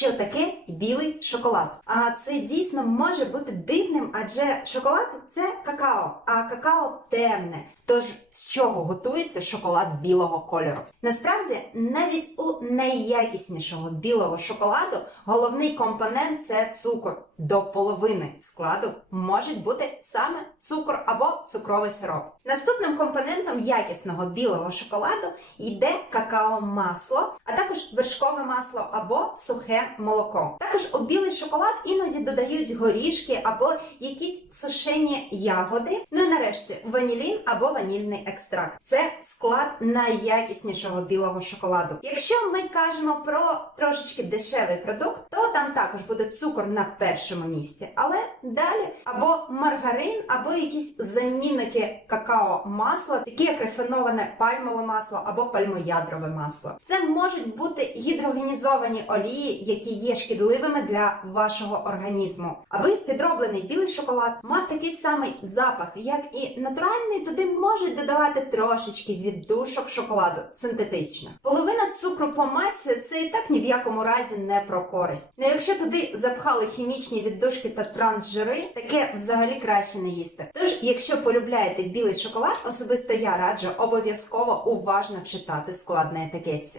що таке білий шоколад. А це дійсно може бути дивним, адже шоколад це какао, а какао темне. Тож з чого готується шоколад білого кольору? Насправді, навіть у найякіснішого білого шоколаду головний компонент це цукор. До половини складу можуть бути саме цукор або цукровий сироп. Наступним компонентом якісного білого шоколаду йде какао-масло, а також вершкове масло або сухе молоко. Також у білий шоколад іноді додають горішки або якісь сушені ягоди. Ну і нарешті ванілін або ванільний екстракт. Це склад найякіснішого білого шоколаду. Якщо ми кажемо про трошечки дешевий продукт, то там також буде цукор на першому місці, але далі або маргарин, або якісь замінники какао масла, такі як рафіноване пальмове масло або пальмоядрове масло. Це можуть бути гідрогенізовані олії, які є шкідливими для вашого організму. Аби підроблений білий шоколад мав такий самий запах, як і натуральний, туди можуть додавати трошечки віддушок шоколаду синтетично. Половина цукру по масі це і так ні в якому разі не про користь. Ну якщо туди запхали хімічні віддушки та трансжири, таке взагалі краще не їсти. Тож, якщо полюбляєте білий шоколад, особисто я раджу обов'язково уважно читати склад на етикетці.